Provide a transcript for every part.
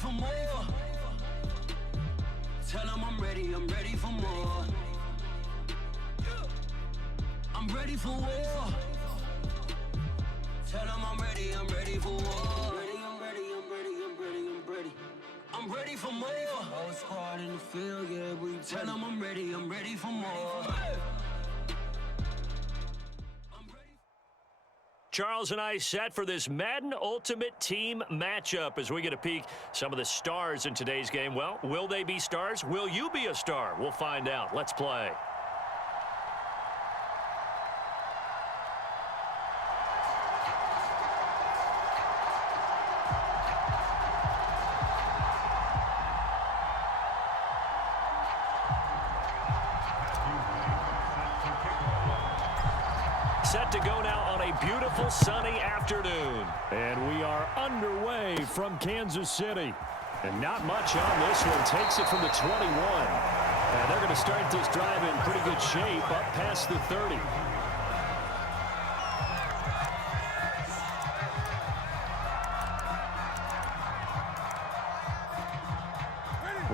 for more. Tell them I'm ready for more. I'm ready for war. Tell them I'm ready for war. I'm ready for more. Whole squad in the field, yeah, we tell them I'm ready for more. Charles and I set for this Madden Ultimate Team matchup as we get a peek some of the stars in today's game. Well, will they be stars? Will you be a star? We'll find out. Let's play. Set to go now on a beautiful sunny afternoon. And we are underway from Kansas City. And not much on this one. Takes it from the 21. And they're going to start this drive in pretty good shape up past the 30.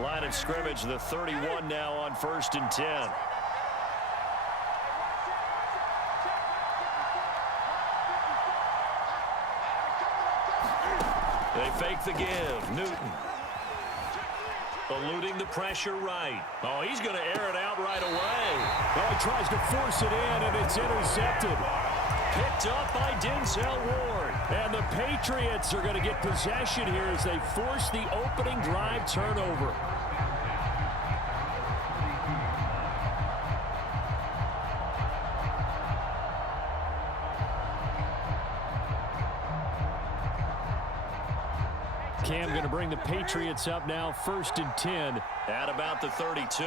Line of scrimmage, the 31 now on 1st and 10. They fake the give. Newton. Eluding the pressure right. Oh, he's going to air it out right away. Well, he tries to force it in, and it's intercepted. Picked up by Denzel Ward. And the Patriots are going to get possession here as they force the opening drive turnover. Cam going to bring the Patriots up now, 1st and 10. At about the 32.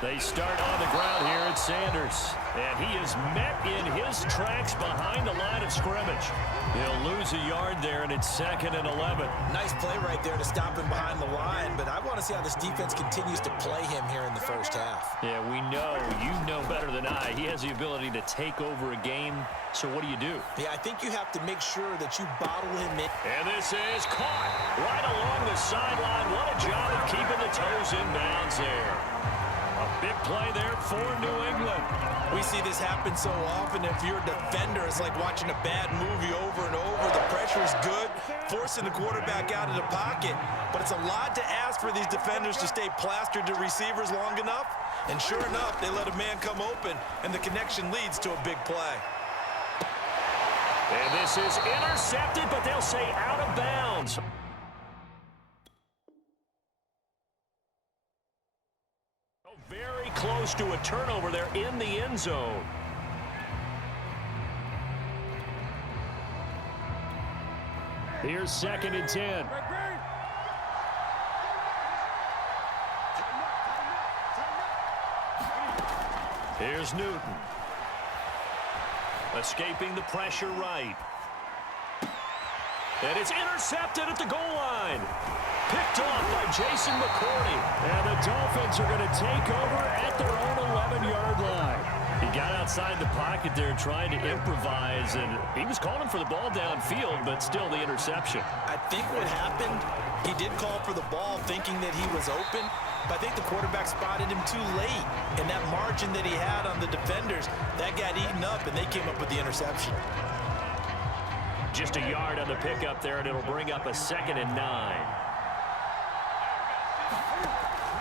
They start on the ground here at Sanders. And he is met in his tracks behind the line of scrimmage. He'll lose a yard there, and it's 2nd and 11. Nice play right there to stop him behind the line, but I want to see how this defense continues to play him here in the first half. Yeah, we know. You know better than I. He has the ability to take over a game. So what do you do? Yeah, I think you have to make sure that you bottle him in. And this is caught right along the sideline. What a job of keeping the toes in bounds there. A big play there for New England. We see this happen so often. If you're a defender, it's like watching a bad movie over and over. The pressure is good, forcing the quarterback out of the pocket. But it's a lot to ask for these defenders to stay plastered to receivers long enough. And sure enough, they let a man come open, and the connection leads to a big play. And this is intercepted, but they'll say out of bounds. Very close to a turnover there in the end zone. Here's 2nd and 10. Here's Newton. Escaping the pressure right. And it's intercepted at the goal line. Picked off by Jason McCourty. And the Dolphins are going to take over at their own 11-yard line. He got outside the pocket there trying to improvise, and he was calling for the ball downfield, but still the interception. I think what happened, he did call for the ball thinking that he was open, but I think the quarterback spotted him too late. And that margin that he had on the defenders, that got eaten up, and they came up with the interception. Just a yard on the pickup there, and it'll bring up a 2nd and 9.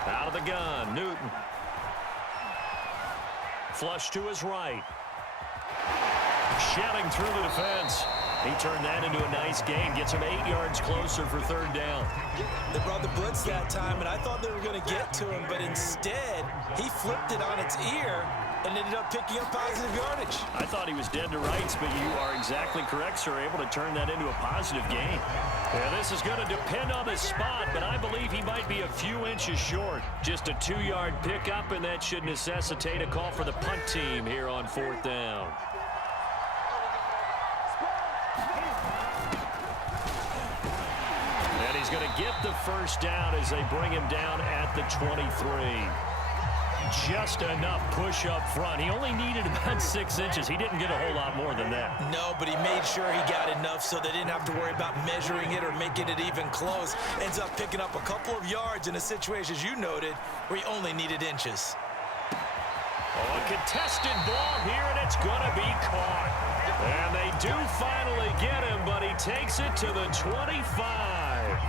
Out of the gun, Newton. Flush to his right. Shelling through the defense. He turned that into a nice gain. Gets him 8 yards closer for 3rd down. They brought the blitz that time, and I thought they were going to get to him, but instead, he flipped it on its ear and ended up picking up positive yardage. I thought he was dead to rights, but you are exactly correct, sir. Able to turn that into a positive gain. Yeah, this is going to depend on the spot, but I believe he might be a few inches short. Just a 2-yard pickup, and that should necessitate a call for the punt team here on 4th down. He's going to get the first down as they bring him down at the 23. just enough push up front. He only needed about 6 inches. He didn't get a whole lot more than that. No, but he made sure he got enough so they didn't have to worry about measuring it or making it even close. Ends up picking up a couple of yards in a situation, as you noted, where he only needed inches. Oh, a contested ball here, and it's going to be caught. And they do finally get him, but he takes it to the 25.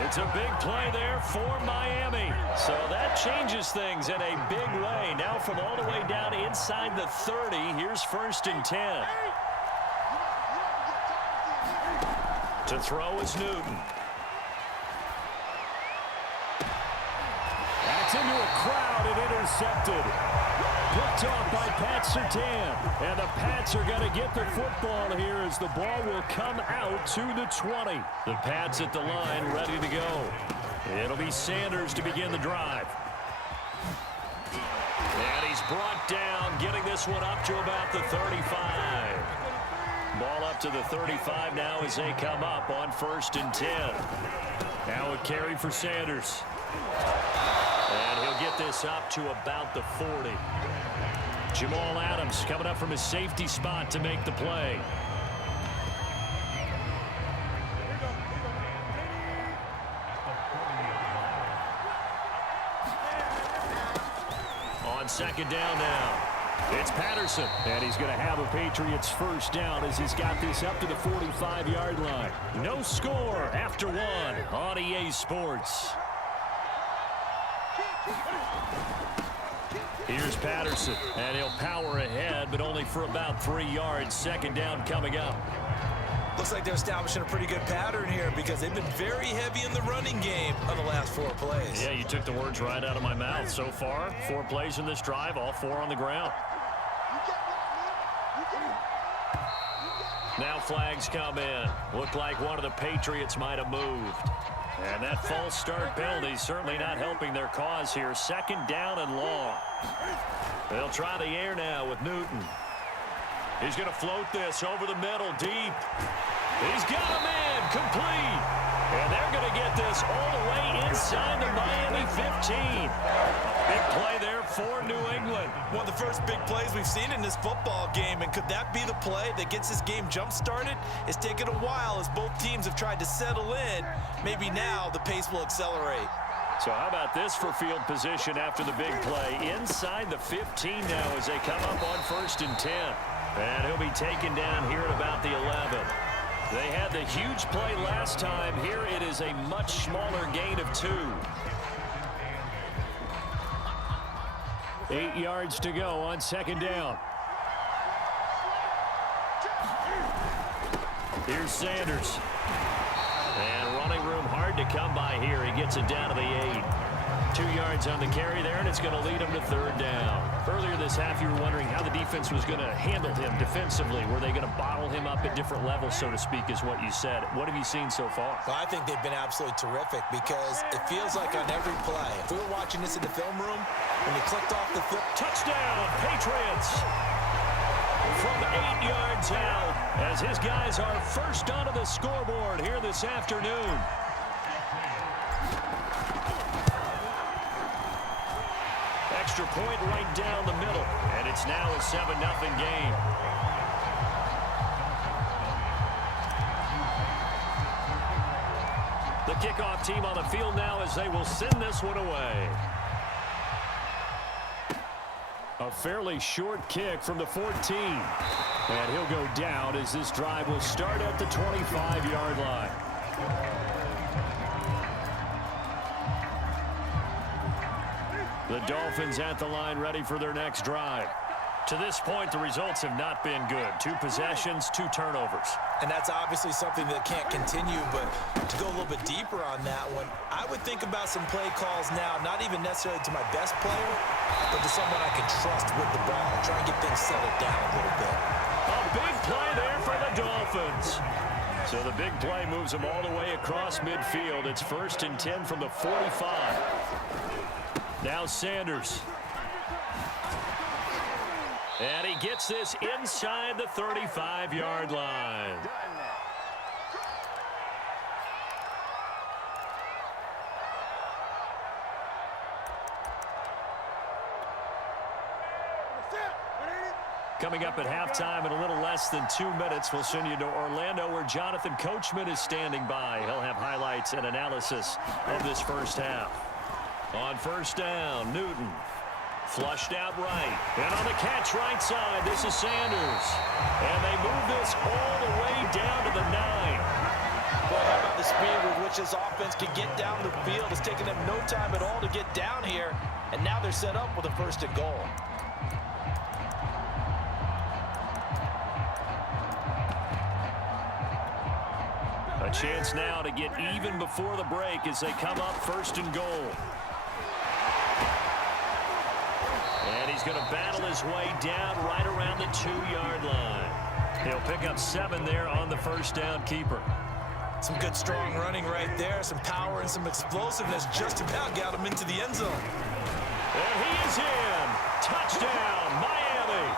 It's a big play there for Miami. So that changes things in a big way. Now from all the way down inside the 30, here's 1st and 10. To throw is Newton. That's into a crowd and intercepted. Picked off by Pat Surtain. And the Pats are going to get the football here as the ball will come out to the 20. The Pats at the line ready to go. It'll be Sanders to begin the drive. And he's brought down, getting this one up to about the 35. Ball up to the 35 now as they come up on 1st and 10. Now a carry for Sanders. And he'll get this up to about the 40. Jamal Adams coming up from his safety spot to make the play. On 2nd down now, it's Patterson. And he's going to have a Patriots 1st down as he's got this up to the 45-yard line. No score after 1 on EA Sports. Here's Patterson, and he'll power ahead, but only for about 3 yards. 2nd down coming up. Looks like they're establishing a pretty good pattern here because they've been very heavy in the running game on the last 4 plays. Yeah, you took the words right out of my mouth. So far, 4 plays in this drive, all 4 on the ground. Now flags come in. Looked like one of the Patriots might have moved. And that false start penalty certainly not helping their cause here. 2nd down and long. They'll try the air now with Newton. He's going to float this over the middle deep. He's got him in, complete. And they're going to get this all the way inside the Miami 15. Big play there for New England. One of the first big plays we've seen in this football game, and could that be the play that gets this game jump-started? It's taken a while as both teams have tried to settle in. Maybe now the pace will accelerate. So how about this for field position after the big play? Inside the 15 now as they come up on 1st and 10. And he'll be taken down here at about the 11. They had the huge play last time. Here it is a much smaller gain of 2. 8 yards to go on 2nd down. Here's Sanders. And running room hard to come by here. He gets it down to the 8. 2 yards on the carry there, and it's going to lead him to 3rd down. Earlier this half, you were wondering how the defense was going to handle him defensively. Were they going to bottle him up at different levels, so to speak, is what you said. What have you seen so far? Well, I think they've been absolutely terrific because it feels like on every play, if we were watching this in the film room, when they clicked off the film. Touchdown, Patriots! From 8 yards out, as his guys are first onto the scoreboard here this afternoon. Extra point right down the middle, and it's now a 7-0 game. The kickoff team on the field now as they will send this one away. A fairly short kick from the 14. And he'll go down as this drive will start at the 25-yard line. The Dolphins at the line ready for their next drive. To this point, the results have not been good. 2 possessions, 2 turnovers. And that's obviously something that can't continue, but to go a little bit deeper on that one, I would think about some play calls now, not even necessarily to my best player, but to someone I can trust with the ball, try and get things settled down a little bit. A big play there for the Dolphins. So the big play moves them all the way across midfield. It's 1st and 10 from the 45. Now Sanders. And he gets this inside the 35-yard line. Coming up at halftime in a little less than 2 minutes, we'll send you to Orlando where Jonathan Coachman is standing by. He'll have highlights and analysis of this first half. On first down, Newton. Flushed out right. And on the catch right side, this is Sanders. And they move this all the way down to the 9. Boy, how about the speed with which this offense can get down the field? It's taken them no time at all to get down here. And now they're set up with a 1st and goal. A chance now to get even before the break as they come up 1st and goal. And he's going to battle his way down right around the 2-yard line. He'll pick up 7 there on the first down keeper. Some good strong running right there. Some power and some explosiveness just about got him into the end zone. And he is in. Touchdown, Miami.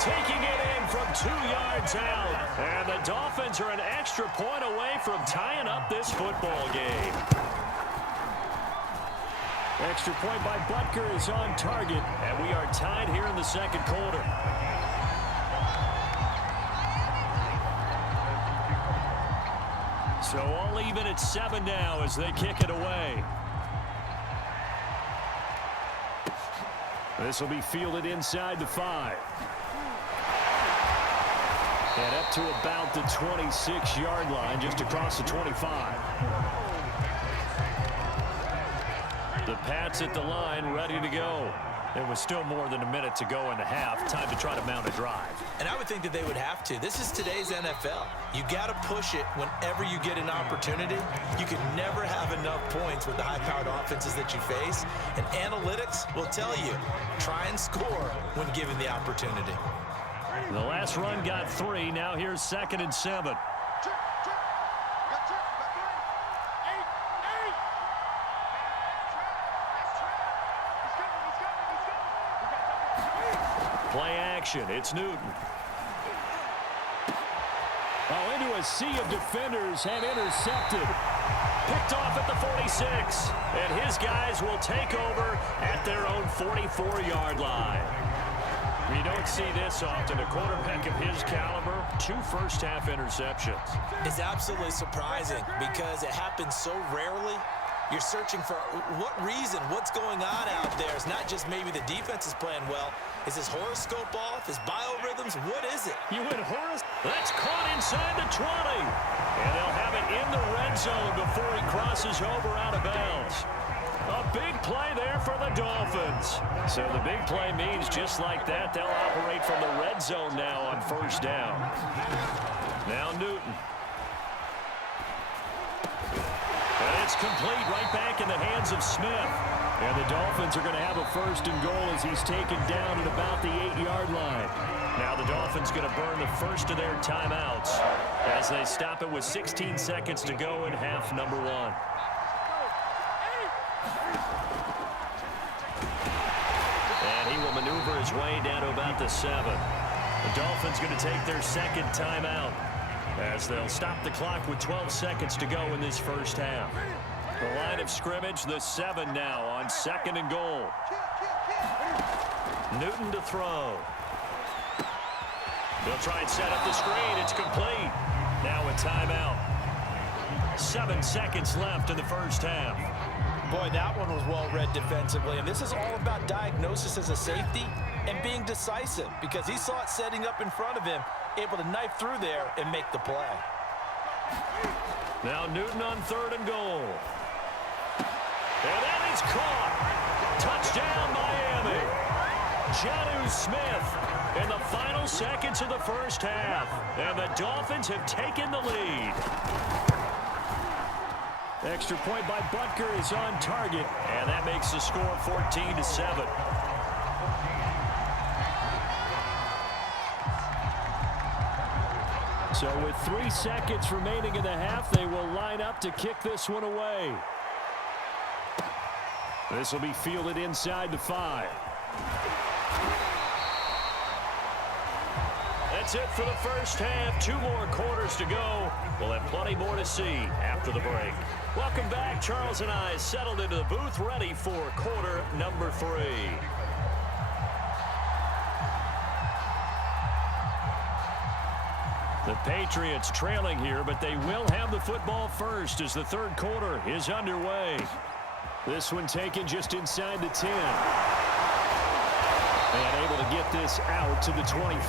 Taking it in from 2 yards out. And the Dolphins are an extra point away from tying up this football game. Extra point by Butker is on target. And we are tied here in the 2nd quarter. So all even at 7 now as they kick it away. This will be fielded inside the 5. And up to about the 26-yard line, just across the 25. The Pats at the line, ready to go. There was still more than a minute to go in the half. Time to try to mount a drive. And I would think that they would have to. This is today's NFL. You got to push it whenever you get an opportunity. You can never have enough points with the high-powered offenses that you face. And analytics will tell you, try and score when given the opportunity. The last run got 3. Now here's 2nd and 7. Play action. It's Newton. Oh, into a sea of defenders and intercepted. Picked off at the 46. And his guys will take over at their own 44-yard line. You don't see this often. A quarterback of his caliber, 2 first-half interceptions. It's absolutely surprising because it happens so rarely. You're searching for what reason, what's going on out there. It's not just maybe the defense is playing well. Is his horoscope off? His biorhythms? What is it? You went horoscope. That's caught inside the 20. And they'll have it in the red zone before he crosses over out of bounds. A big play there for the Dolphins. So the big play means just like that, they'll operate from the red zone now on 1st down. Now Newton. And it's complete right back in the hands of Smith. And the Dolphins are going to have a 1st and goal as he's taken down at about the 8-yard line. Now the Dolphins going to burn the first of their timeouts as they stop it with 16 seconds to go in half number 1. And he will maneuver his way down to about the 7. The Dolphins going to take their 2nd timeout as they'll stop the clock with 12 seconds to go in this first half. The line of scrimmage, the 7 now on 2nd and goal. Newton to throw. They'll try and set up the screen. It's complete. Now a timeout. 7 seconds left in the first half. Boy, that one was well read defensively. And this is all about diagnosis as a safety and being decisive because he saw it setting up in front of him, able to knife through there and make the play. Now Newton on 3rd and goal. And that is caught. Touchdown, Miami. Jonnu Smith in the final seconds of the first half. And the Dolphins have taken the lead. Extra point by Butker is on target. And that makes the score 14-7. So with 3 seconds remaining in the half, they will line up to kick this one away. This will be fielded inside the 5. That's it for the first half. 2 more quarters to go. We'll have plenty more to see after the break. Welcome back. Charles and I settled into the booth, ready for quarter number 3. The Patriots trailing here, but they will have the football first as the third quarter is underway. This one taken just inside the 10. And able to get this out to the 25.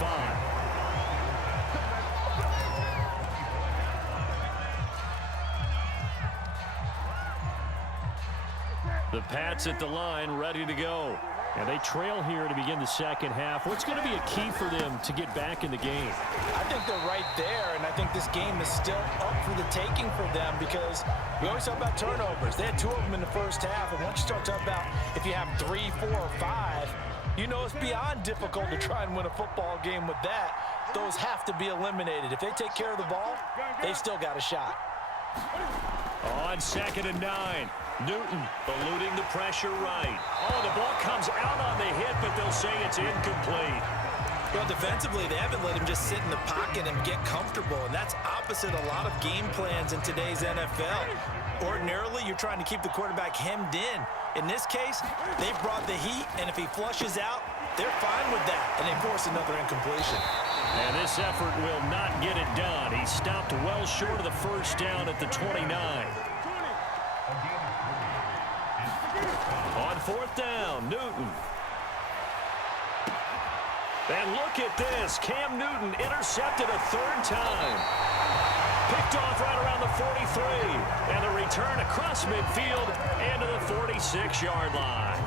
The Pats at the line, ready to go. And they trail here to begin the second half. What's going to be a key for them to get back in the game? I think they're right there, and I think this game is still up for the taking for them because we always talk about turnovers. They had 2 of them in the first half, and once you start talking about if you have 3, 4, or 5, you know it's beyond difficult to try and win a football game with that. Those have to be eliminated. If they take care of the ball, they've still got a shot. On 2nd and 9. Newton eluding the pressure right. Oh, the ball comes out on the hit, but they'll say it's incomplete. Well, defensively, they haven't let him just sit in the pocket and get comfortable, and that's opposite a lot of game plans in today's NFL. Ordinarily, you're trying to keep the quarterback hemmed in. In this case, they've brought the heat, and if he flushes out, they're fine with that, and they force another incompletion. And this effort will not get it done. He stopped well short of the first down at the 29. On 4th down, Newton. And look at this. Cam Newton intercepted a 3rd time. Picked off right around the 43. And the return across midfield into the 46-yard line.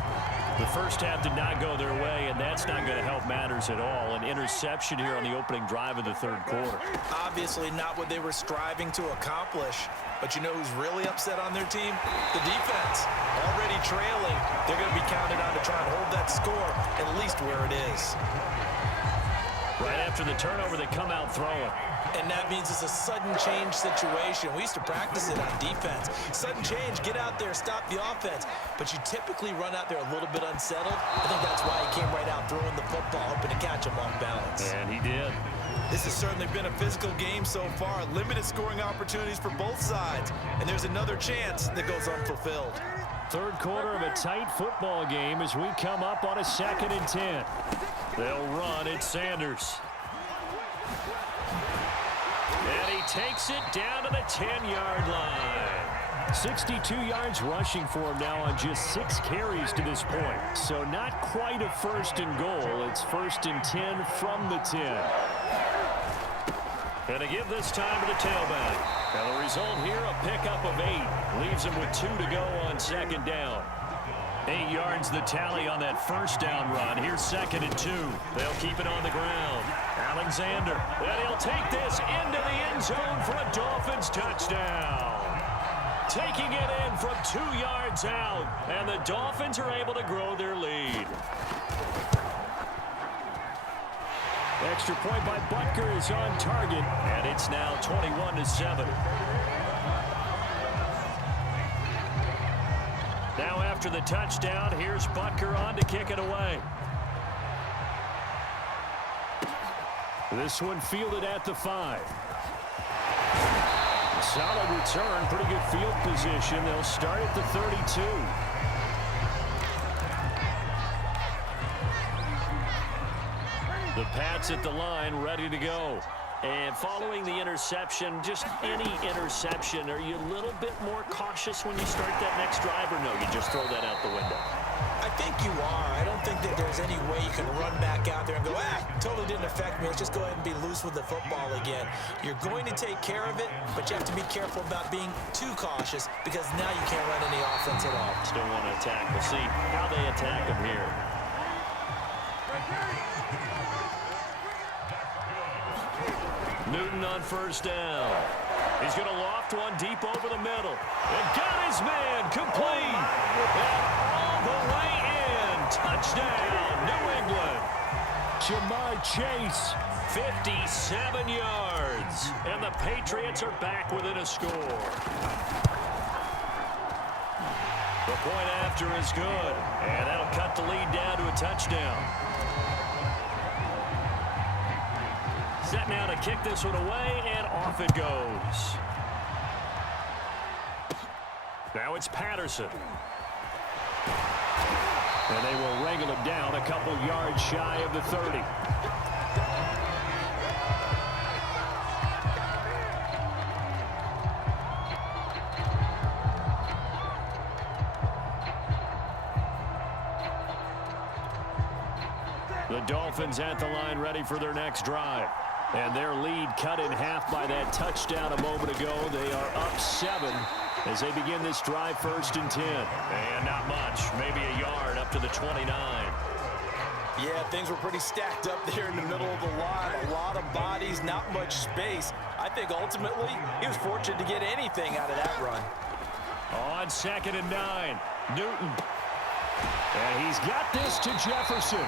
The first half did not go their way, and that's not going to help matters at all. An interception here on the opening drive of the third quarter. Obviously not what they were striving to accomplish. But you know who's really upset on their team? The defense. Already trailing. They're going to be counted on to try and hold that score at least where it is. Right after the turnover, they come out throwing. And that means it's a sudden change situation. We used to practice it on defense. Sudden change, get out there, stop the offense. But you typically run out there a little bit unsettled. I think that's why he came right out throwing the football, hoping to catch him off balance. And he did. This has certainly been a physical game so far. Limited scoring opportunities for both sides. And there's another chance that goes unfulfilled. Third quarter of a tight football game as we come up on a 2nd and 10. They'll run it, Sanders. And he takes it down to the 10-yard line. 62 yards rushing for him now on just 6 carries to this point. So not quite a 1st and goal. It's 1st and 10 from the 10. And to give this time to the tailback. And the result here, a pickup of 8. Leaves him with 2 to go on 2nd down. 8 yards the tally on that 1st down run. Here's 2nd and 2. They'll keep it on the ground. Alexander. And he'll take this into the end zone for a Dolphins touchdown. Taking it in from 2 yards out. And the Dolphins are able to grow their lead. Extra point by Butker is on target. And it's now 21-7. Now after the touchdown, here's Butker on to kick it away. This one fielded at the 5. Solid return, pretty good field position. They'll start at the 32. The Pats at the line, ready to go. And following the interception, just any interception, are you a little bit more cautious when you start that next drive, or no, you just throw that out the window? I think you are. I don't think that there's any way you can run back out there and go, totally didn't affect me. Let's just go ahead and be loose with the football again. You're going to take care of it, but you have to be careful about being too cautious because now you can't run any offense at all. Still want to attack. We'll see how they attack him here. Newton on 1st down. He's going to loft one deep over the middle. And got his man complete. And all the way in. Touchdown, New England. Jamar Chase, 57 yards. And the Patriots are back within a score. The point after is good. And that'll cut the lead down to a touchdown. Set now to kick this one away, and off it goes. Now it's Patterson. And they will wrangle him down a couple yards shy of the 30. The Dolphins at the line ready for their next drive. And their lead cut in half by that touchdown a moment ago. They are up 7 as they begin this drive 1st and 10. And not much, maybe a yard up to the 29. Yeah, things were pretty stacked up there in the middle of the line. A lot of bodies, not much space. I think ultimately he was fortunate to get anything out of that run. On 2nd and 9, Newton. And he's got this to Jefferson.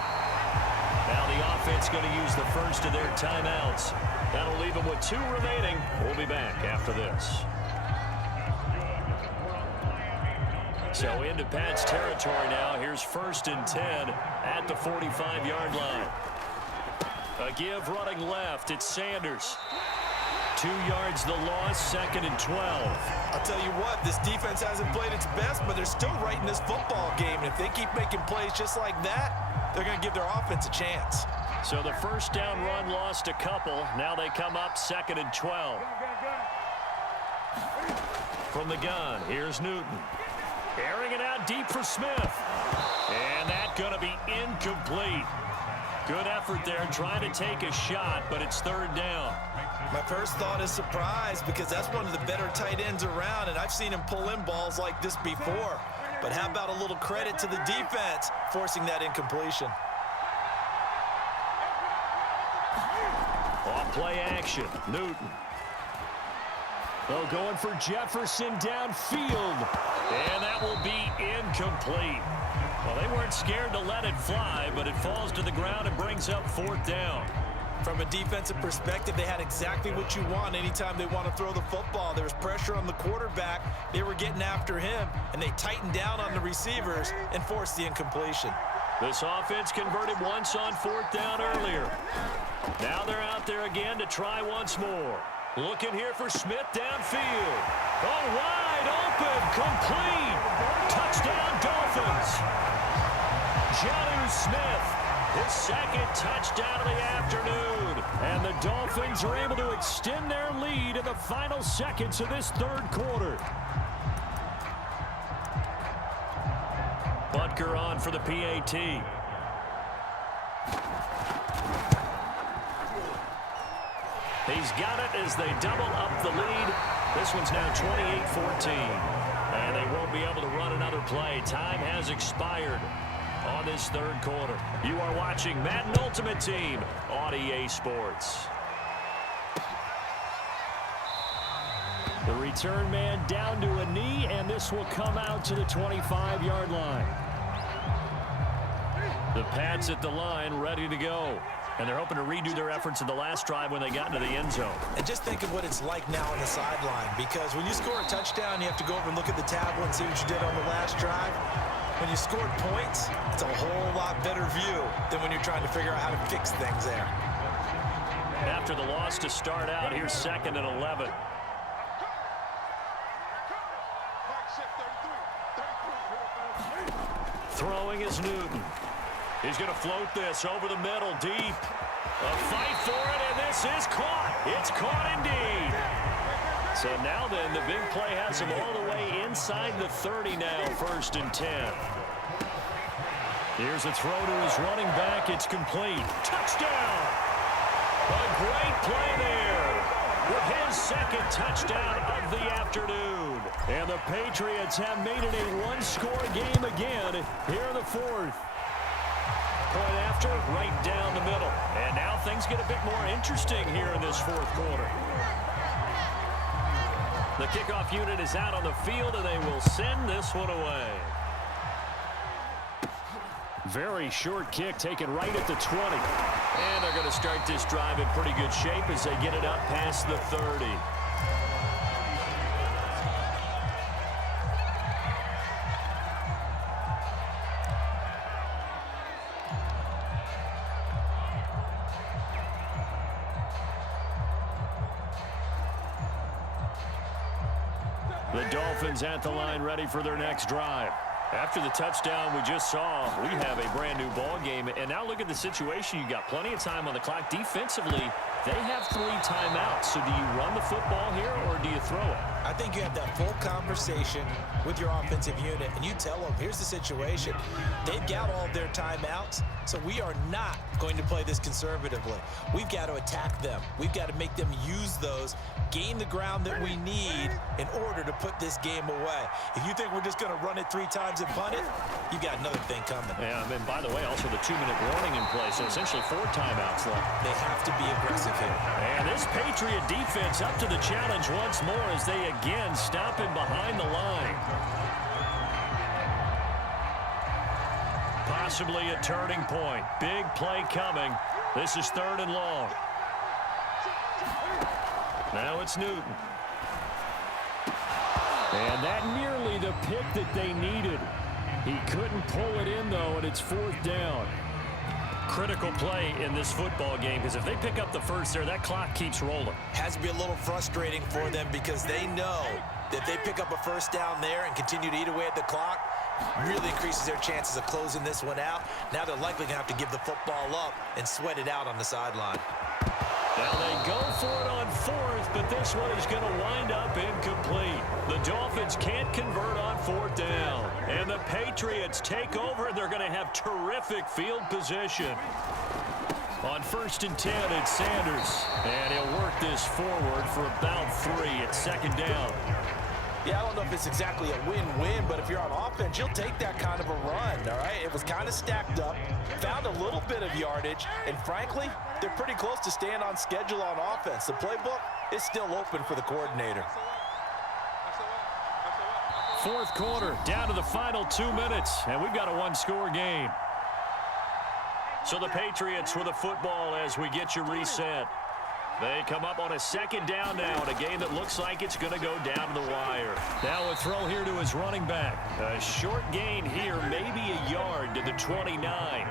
Now the offense going to use the first of their timeouts. That'll leave them with 2 remaining. We'll be back after this. So into Pat's territory now. Here's 1st and 10 at the 45-yard line. A give running left. It's Sanders. 2 yards the loss, 2nd and 12. I'll tell you what, this defense hasn't played its best, but they're still right in this football game. And if they keep making plays just like that, they're going to give their offense a chance. So the first down run lost a couple. Now they come up 2nd and 12. From the gun, here's Newton. Airing it out deep for Smith. And that's going to be incomplete. Good effort there trying to take a shot, but it's 3rd down. My first thought is surprise because that's one of the better tight ends around, and I've seen him pull in balls like this before. But how about a little credit to the defense forcing that incompletion? Off play action, Newton. Oh, going for Jefferson downfield. And that will be incomplete. Well, they weren't scared to let it fly, but it falls to the ground and brings up 4th down. From a defensive perspective, they had exactly what you want anytime they want to throw the football. There was pressure on the quarterback. They were getting after him, and they tightened down on the receivers and forced the incompletion. This offense converted once on 4th down earlier. Now they're out there again to try once more. Looking here for Smith downfield. Oh, wide open, complete. Touchdown, Dolphins. Jonnu Smith, his 2nd touchdown of the afternoon. And the Dolphins are able to extend their lead in the final seconds of this 3rd quarter. Butker on for the PAT. He's got it as they double up the lead. This one's now 28-14. And they won't be able to run another play. Time has expired on this 3rd quarter. You are watching Madden Ultimate Team on EA Sports. The return man down to a knee, and this will come out to the 25-yard line. The Pats at the line, ready to go. And they're hoping to redo their efforts in the last drive when they got into the end zone. And just think of what it's like now on the sideline, because when you score a touchdown, you have to go over and look at the tablet and see what you did on the last drive. When you scored points, it's a whole lot better view than when you're trying to figure out how to fix things there. After the loss to start out, here's 2nd and 11. Throwing is Newton. He's going to float this over the middle, deep. A fight for it, and this is caught. It's caught indeed. So now then, the big play has him all the way inside the 30 now, 1st and 10. Here's a throw to his running back. It's complete. Touchdown! A great play there with his 2nd touchdown of the afternoon. And the Patriots have made it a one-score game again here in the 4th. Point after, right down the middle. And now things get a bit more interesting here in this 4th quarter. The kickoff unit is out on the field, and they will send this one away. Very short kick taken right at the 20. And they're going to start this drive in pretty good shape as they get it up past the 30. The Dolphins at the line ready for their next drive. After the touchdown we just saw, we have a brand new ball game. And now look at the situation. You got plenty of time on the clock defensively. They have 3 timeouts. So do you run the football here or do you throw it? I think you have that full conversation with your offensive unit, and you tell them, here's the situation. They've got all their timeouts, so we are not going to play this conservatively. We've got to attack them. We've got to make them use those, gain the ground that we need in order to put this game away. If you think we're just going to run it 3 times and punt it, you got another thing coming. Yeah, and by the way, also the 2-minute warning in place, so essentially 4 timeouts left. They have to be aggressive here. And this Patriot defense up to the challenge once more as they again stop him behind the line. Possibly a turning point. Big play coming. This is 3rd and long. Now it's Newton. And that nearly the pick that they needed. He couldn't pull it in, though, and it's 4th down. Critical play in this football game because if they pick up the first there, that clock keeps rolling. Has to be a little frustrating for them because they know that if they pick up a first down there and continue to eat away at the clock, really increases their chances of closing this one out. Now they're likely going to have to give the football up and sweat it out on the sideline. Now they go for it on 4th, but this one is going to wind up incomplete. The Dolphins can't convert on 4th down. And the Patriots take over, and they're going to have terrific field position. On 1st and 10, it's Sanders. And he'll work this forward for about 3 at 2nd down. Yeah, I don't know if it's exactly a win-win, but if you're on offense, you'll take that kind of a run, all right? It was kind of stacked up, found a little bit of yardage, and frankly, they're pretty close to staying on schedule on offense. The playbook is still open for the coordinator. 4th quarter, down to the final 2 minutes, and we've got a 1-score game. So the Patriots with the football as we get you reset. They come up on a 2nd down now in a game that looks like it's going to go down to the wire. Now a throw here to his running back. A short gain here, maybe a yard to the 29.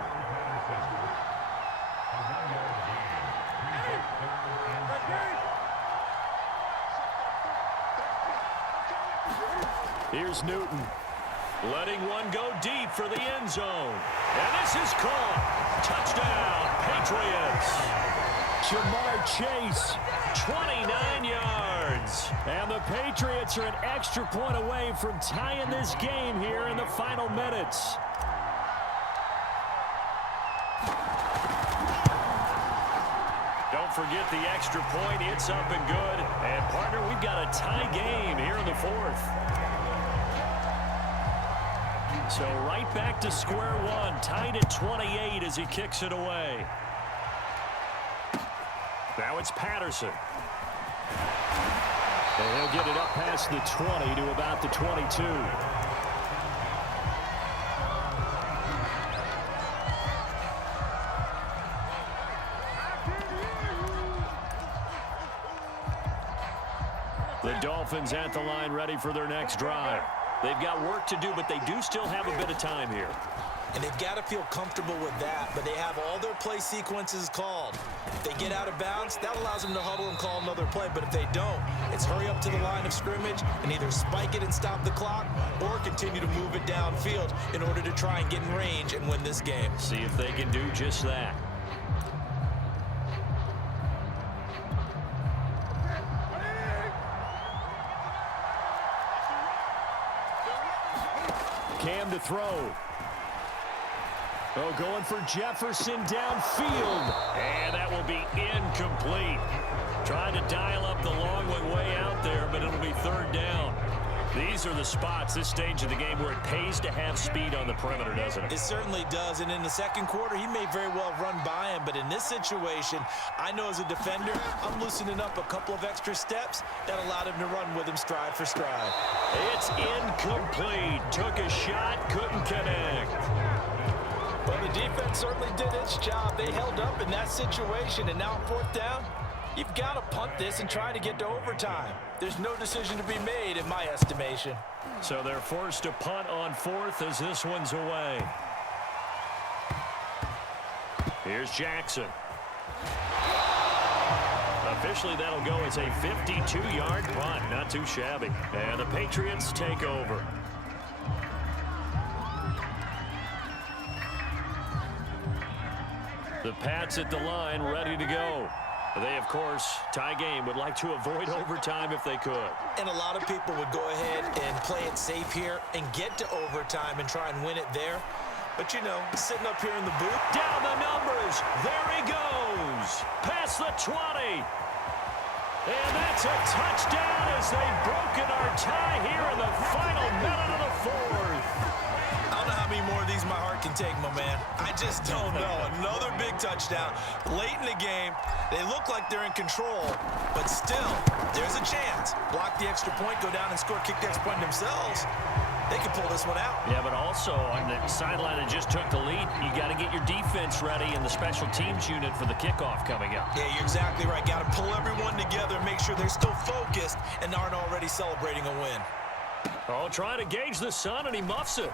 Here's Newton. Letting one go deep for the end zone. And this is caught. Touchdown, Patriots. Jamar Chase, 29 yards. And the Patriots are an extra point away from tying this game here in the final minutes. Don't forget the extra point. It's up and good. And, partner, we've got a tie game here in the 4th. So right back to square one, tied at 28 as he kicks it away. Now it's Patterson. And he'll get it up past the 20 to about the 22. The Dolphins at the line ready for their next drive. They've got work to do, but they do still have a bit of time here. And they've got to feel comfortable with that, but they have all their play sequences called. If they get out of bounds, that allows them to huddle and call another play, but if they don't, it's hurry up to the line of scrimmage and either spike it and stop the clock or continue to move it downfield in order to try and get in range and win this game. See if they can do just that. Cam to throw. Oh, going for Jefferson downfield. And that will be incomplete. Trying to dial up the long one way out there, but it'll be 3rd down. These are the spots, this stage of the game, where it pays to have speed on the perimeter, doesn't it? It certainly does, and in the 2nd quarter, he may very well run by him, but in this situation, I know as a defender, I'm loosening up a couple of extra steps that allowed him to run with him stride for stride. It's incomplete. Took a shot, couldn't connect. Well, the defense certainly did its job. They held up in that situation, and now on 4th down, you've got to punt this and try to get to overtime. There's no decision to be made in my estimation. So they're forced to punt on 4th as this one's away. Here's Jackson. Officially, that'll go as a 52-yard punt. Not too shabby. And the Patriots take over. The Pats at the line, ready to go. They, of course, tie game, would like to avoid overtime if they could. And a lot of people would go ahead and play it safe here and get to overtime and try and win it there. But, you know, sitting up here in the booth. Down the numbers. There he goes. Past the 20. And that's a touchdown as they've broken our tie here in the final minute of the fourth. I don't know how many more of these my heart can take, my man. I just don't know. Another big touchdown late in the game. They look like they're in control, but still, there's a chance. Block the extra point, go down and score, kick the extra point themselves. They can pull this one out. Yeah, but also on the sideline that just took the lead, you got to get your defense ready and the special teams unit for the kickoff coming up. Yeah, you're exactly right. Got to pull everyone together and make sure they're still focused and aren't already celebrating a win. Oh, trying to gauge the sun, and he muffs it.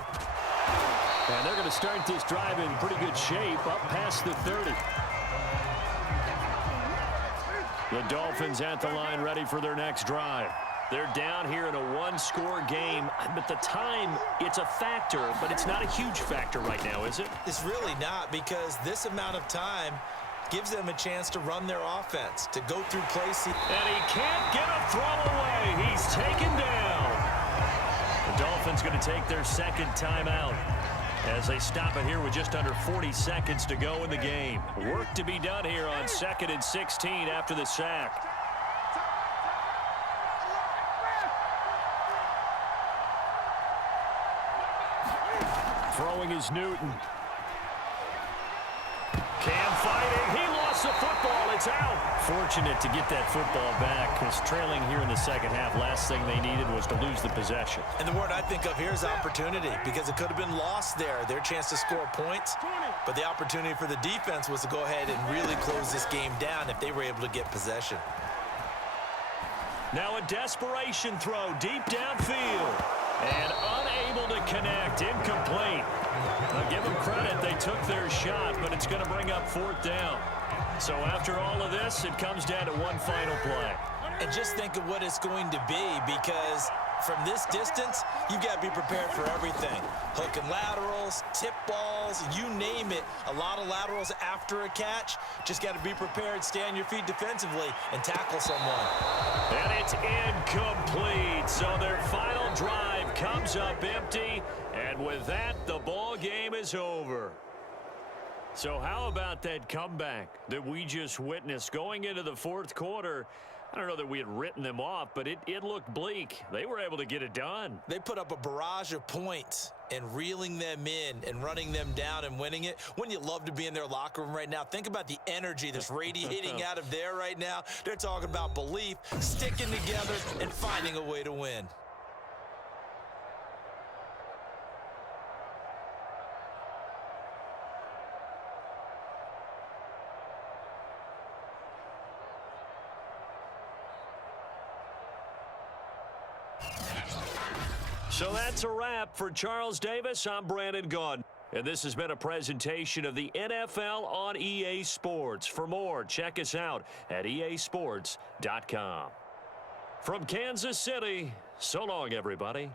And they're going to start this drive in pretty good shape, up past the 30. The Dolphins at the line, ready for their next drive. They're down here in a one-score game, but the time, it's a factor, but it's not a huge factor right now, is it? It's really not, because this amount of time gives them a chance to run their offense, to go through plays. And he can't get a throw away. He's taken down. The Dolphins going to take their second timeout as they stop it here with just under 40 seconds to go in the game. Work to be done here on 2nd and 16 after the sack. Throwing is Newton. Cam fighting. He lost the football. It's out. Fortunate to get that football back, because trailing here in the second half, last thing they needed was to lose the possession. And the word I think of here is opportunity, because it could have been lost there. Their chance to score points, but the opportunity for the defense was to go ahead and really close this game down if they were able to get possession. Now a desperation throw deep downfield. And unable to connect, incomplete. Now give them credit, they took their shot, but it's going to bring up 4th down. So after all of this, it comes down to one final play. And just think of what it's going to be, because from this distance, you've got to be prepared for everything. Hook and laterals, tip balls, you name it. A lot of laterals after a catch. Just got to be prepared, stay on your feet defensively, and tackle someone. And it's incomplete. So their final drive comes up empty. And with that, the ball game is over. So how about that comeback that we just witnessed going into the fourth quarter? I don't know that we had written them off, but it looked bleak. They were able to get it done. They put up a barrage of points, and reeling them in and running them down and winning it. Wouldn't you love to be in their locker room right now? Think about the energy that's radiating out of there right now. They're talking about belief, sticking together, and finding a way to win. So that's a wrap for Charles Davis. I'm Brandon Gaudin. And this has been a presentation of the NFL on EA Sports. For more, check us out at easports.com. From Kansas City, so long, everybody.